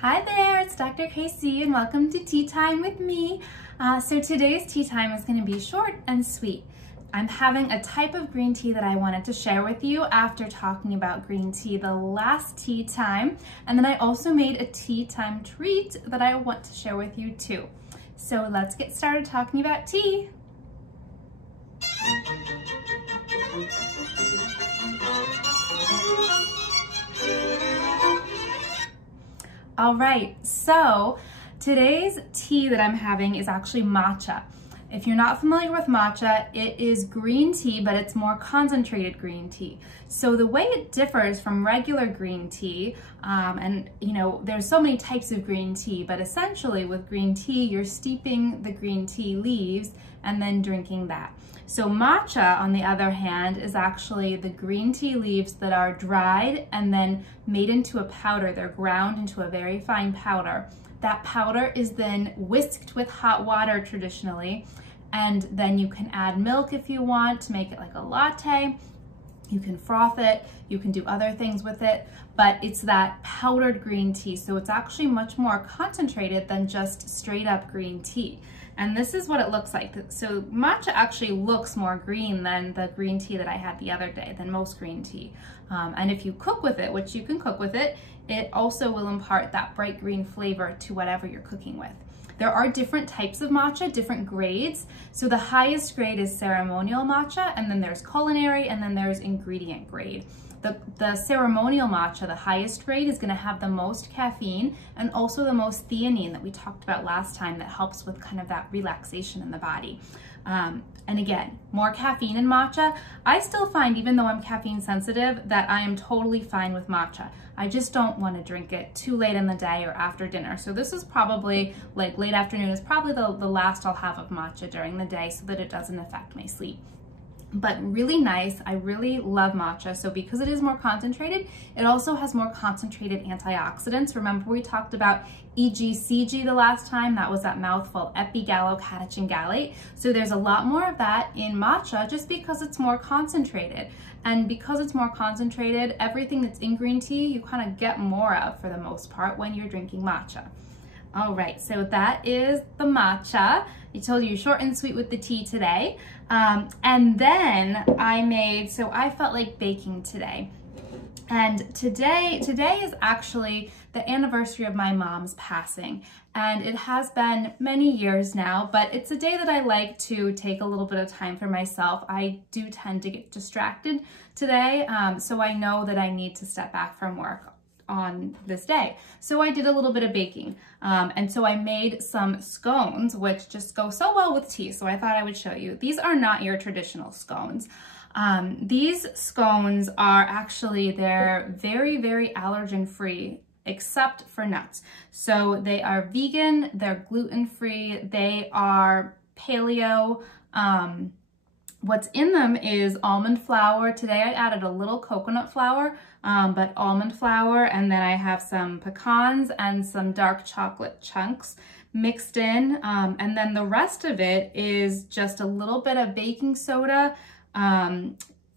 Hi there, it's Dr. KC and welcome to Tea Time with me. So today's tea time is going to be short and sweet. I'm having a type of green tea that I wanted to share with you after talking about green tea the last tea time. And then I also made a tea time treat that I want to share with you too. So let's get started talking about tea. All right, so today's tea that I'm having is actually matcha. If you're not familiar with matcha, it is green tea, but it's more concentrated green tea. So the way it differs from regular green tea, and you know, there's so many types of green tea, but essentially with green tea, you're steeping the green tea leaves and then drinking that. So matcha, on the other hand, is actually the green tea leaves that are dried and then made into a powder. They're ground into a very fine powder. That powder is then whisked with hot water traditionally, and then you can add milk if you want to make it like a latte. You can froth it, you can do other things with it, but it's that powdered green tea. So it's actually much more concentrated than just straight up green tea. And this is what it looks like. So matcha actually looks more green than the green tea that I had the other day, than most green tea. And if you cook with it, which you can cook with it, it also will impart that bright green flavor to whatever you're cooking with. There are different types of matcha, different grades. So the highest grade is ceremonial matcha, and then there's culinary, and then there's ingredient grade. The ceremonial matcha, the highest grade, is going to have the most caffeine and also the most theanine that we talked about last time, that helps with kind of that relaxation in the body. And again, more caffeine in matcha. I still find, even though I'm caffeine sensitive, that I am totally fine with matcha. I just don't want to drink it too late in the day or after dinner. So this is probably, like late afternoon is probably the last I'll have of matcha during the day, so that it doesn't affect my sleep. But really nice. I really love matcha. So because it is more concentrated, it also has more concentrated antioxidants. Remember we talked about EGCG the last time? That was that mouthful, epigallocatechin gallate. So there's a lot more of that in matcha just because it's more concentrated. And because it's more concentrated, everything that's in green tea, you kind of get more of for the most part when you're drinking matcha. All right, so that is the matcha. I told you short and sweet with the tea today. And then I felt like baking today. And today is actually the anniversary of my mom's passing. And it has been many years now, but it's a day that I like to take a little bit of time for myself. I do tend to get distracted today, so I know that I need to step back from work on this day. So I did a little bit of baking. And so I made some scones, which just go so well with tea. So I thought I would show you. These are not your traditional scones. These scones are actually, they're very, very allergen free, except for nuts. So they are vegan, they're gluten free, they are paleo. What's in them is almond flour. Today I added a little coconut flour, but almond flour, and then I have some pecans and some dark chocolate chunks mixed in, and then the rest of it is just a little bit of baking soda,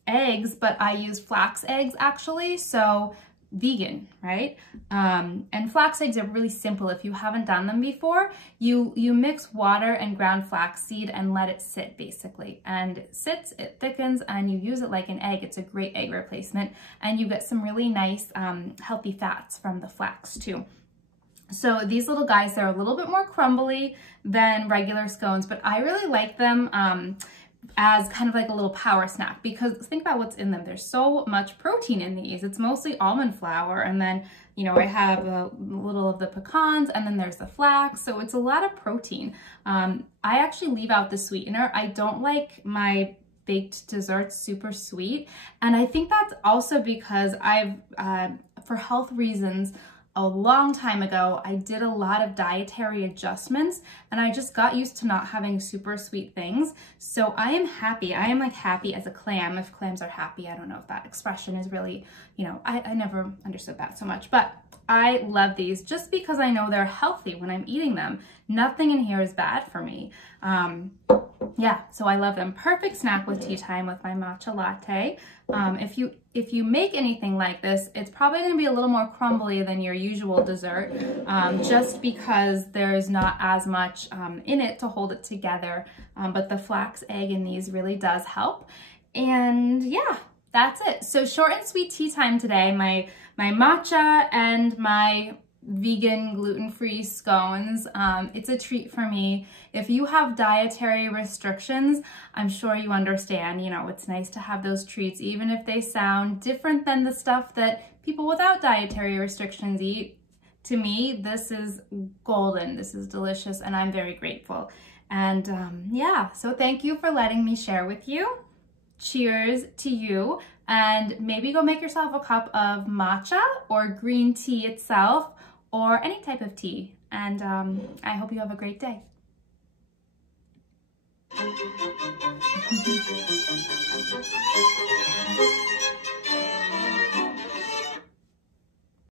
eggs, but I use flax eggs actually, so vegan, right? And flax eggs are really simple. If you haven't done them before, you mix water and ground flaxseed and let it sit basically. And it sits, it thickens, and you use it like an egg. It's a great egg replacement, and you get some really nice healthy fats from the flax too. So these little guys, they're a little bit more crumbly than regular scones, but I really like them as kind of like a little power snack, because think about what's in them. There's so much protein in these. It's mostly almond flour, and then, you know, I have a little of the pecans, and then there's the flax, so it's a lot of protein. I actually leave out the sweetener. I don't like my baked desserts super sweet, and I think that's also because I've, for health reasons, a long time ago, I did a lot of dietary adjustments, and I just got used to not having super sweet things. So I am happy. I am like happy as a clam, if clams are happy. I don't know if that expression is really, you know, I never understood that so much, but I love these just because I know they're healthy when I'm eating them. Nothing in here is bad for me. Yeah, so I love them. Perfect snack with tea time with my matcha latte. If you make anything like this, it's probably going to be a little more crumbly than your usual dessert, just because there's not as much in it to hold it together. But the flax egg in these really does help. And yeah, that's it. So short and sweet tea time today. My matcha and my vegan gluten-free scones. It's a treat for me. If you have dietary restrictions, I'm sure you understand, you know, it's nice to have those treats, even if they sound different than the stuff that people without dietary restrictions eat. To me, this is golden. This is delicious, and I'm very grateful. And yeah, so thank you for letting me share with you. Cheers to you, and maybe go make yourself a cup of matcha or green tea itself, or any type of tea. And I hope you have a great day.